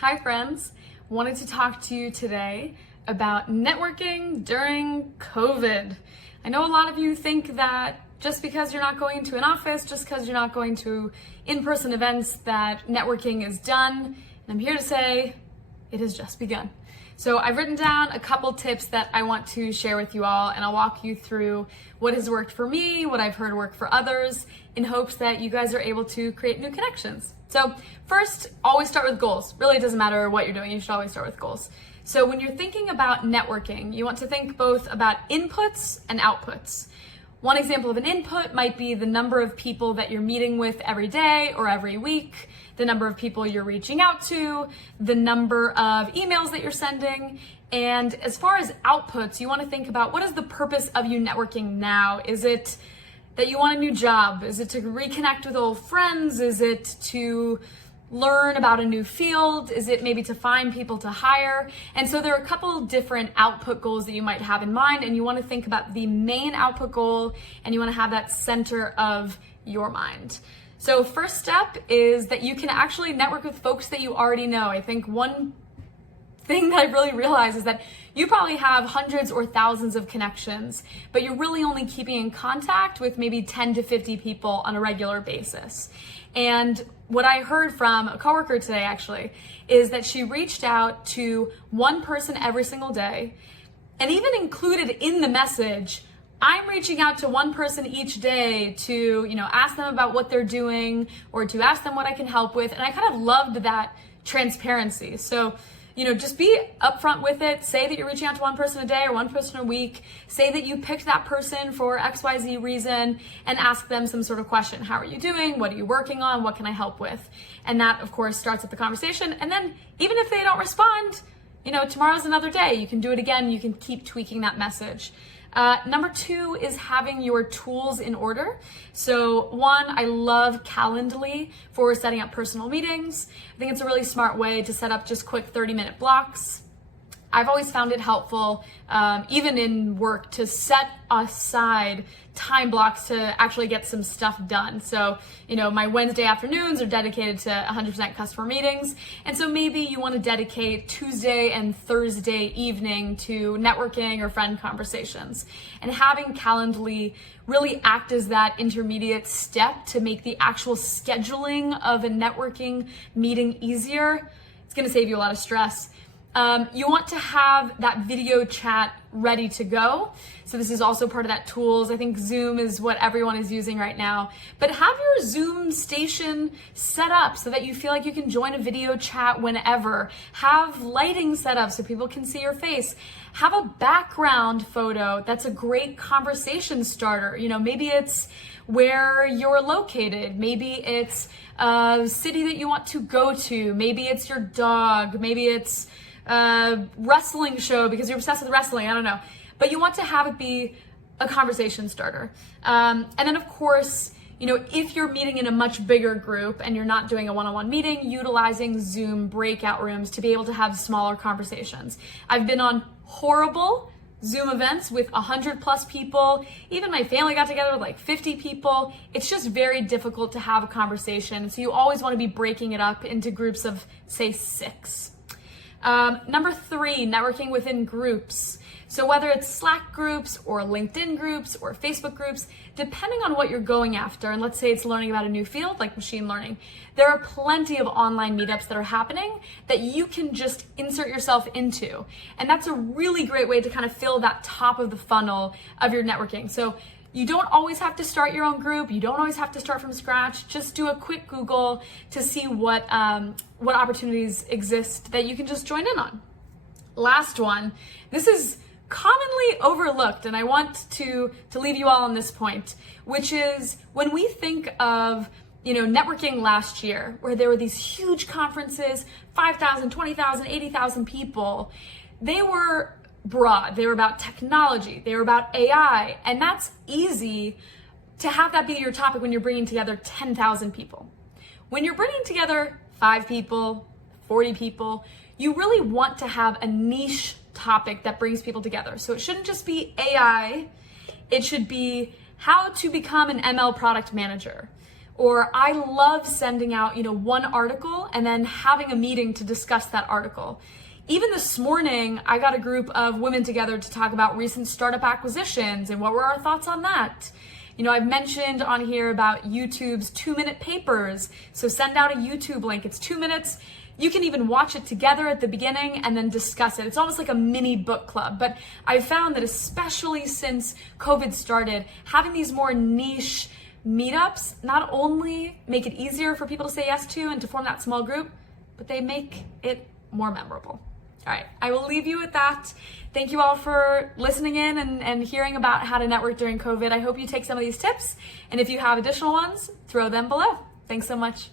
Hi friends, wanted to talk to you today about networking during COVID. I know a lot of you think that just because you're not going to an office, just because you're not going to in-person events, that networking is done. And I'm here to say it has just begun. So I've written down a couple tips that I want to share with you all, and I'll walk you through what has worked for me, what I've heard work for others, in hopes that you guys are able to create new connections. So first, always start with goals. Really, it doesn't matter what you're doing, you should always start with goals. So when you're thinking about networking, you want to think both about inputs and outputs. One example of an input might be the number of people that you're meeting with every day or every week, the number of people you're reaching out to, the number of emails that you're sending. And as far as outputs, you want to think about what is the purpose of you networking now? Is it that you want a new job? Is it to reconnect with old friends? Is it to learn about a new field? Is it maybe to find people to hire? And so there are a couple different output goals that you might have in mind, and you want to think about the main output goal, and you want to have that center of your mind. So first step is that you can actually network with folks that you already know. I think one thing that I really realized is that you probably have hundreds or thousands of connections, but you're really only keeping in contact with maybe 10 to 50 people on a regular basis. And what I heard from a coworker today actually is that she reached out to one person every single day, and even included in the message, I'm reaching out to one person each day to, ask them about what they're doing or to ask them what I can help with. And I kind of loved that transparency. So, just be upfront with it. Say that you're reaching out to one person a day or one person a week. Say that you picked that person for XYZ reason and ask them some sort of question. How are you doing? What are you working on? What can I help with? And that, of course, starts at the conversation. And then even if they don't respond, tomorrow's another day. You can do it again. You can keep tweaking that message. Number 2 is having your tools in order. So one, I love Calendly for setting up personal meetings. I think it's a really smart way to set up just quick 30-minute blocks. I've always found it helpful, even in work, to set aside time blocks to actually get some stuff done. So, my Wednesday afternoons are dedicated to 100% customer meetings. And so maybe you want to dedicate Tuesday and Thursday evening to networking or friend conversations. And having Calendly really act as that intermediate step to make the actual scheduling of a networking meeting easier, it's going to save you a lot of stress. You want to have that video chat ready to go. So this is also part of that tools. I think Zoom is what everyone is using right now. But have your Zoom station set up so that you feel like you can join a video chat whenever. Have lighting set up so people can see your face. Have a background photo that's a great conversation starter. Maybe it's where you're located. Maybe it's a city that you want to go to. Maybe it's your dog. Maybe it's wrestling show because you're obsessed with wrestling, I don't know. But you want to have it be a conversation starter. And then of course, if you're meeting in a much bigger group and you're not doing a one-on-one meeting, utilizing Zoom breakout rooms to be able to have smaller conversations. I've been on horrible Zoom events with 100+ people. Even my family got together with like 50 people. It's just very difficult to have a conversation. So you always want to be breaking it up into groups of, say, 6. Number 3, networking within groups. So whether it's Slack groups or LinkedIn groups or Facebook groups, depending on what you're going after, and let's say it's learning about a new field like machine learning, there are plenty of online meetups that are happening that you can just insert yourself into. And that's a really great way to kind of fill that top of the funnel of your networking. So you don't always have to start your own group. You don't always have to start from scratch. Just do a quick Google to see what opportunities exist that you can just join in on. Last one, this is commonly overlooked, and I want to leave you all on this point, which is when we think of networking last year, where there were these huge conferences, 5,000, 20,000, 80,000 people, they were broad. They were about technology. They were about AI. And that's easy to have that be your topic when you're bringing together 10,000 people. When you're bringing together 5 people, 40 people, you really want to have a niche topic that brings people together. So it shouldn't just be AI. It should be how to become an ML product manager, Or I love sending out, one article and then having a meeting to discuss that article. Even this morning, I got a group of women together to talk about recent startup acquisitions and what were our thoughts on that. I've mentioned on here about YouTube's 2-minute papers. So send out a YouTube link. It's 2 minutes. You can even watch it together at the beginning and then discuss it. It's almost like a mini book club. But I've found that especially since COVID started, having these more niche meetups not only make it easier for people to say yes to and to form that small group, but they make it more memorable. All right, I will leave you with that. Thank you all for listening in and hearing about how to network during COVID. I hope you take some of these tips, and if you have additional ones, throw them below. Thanks so much.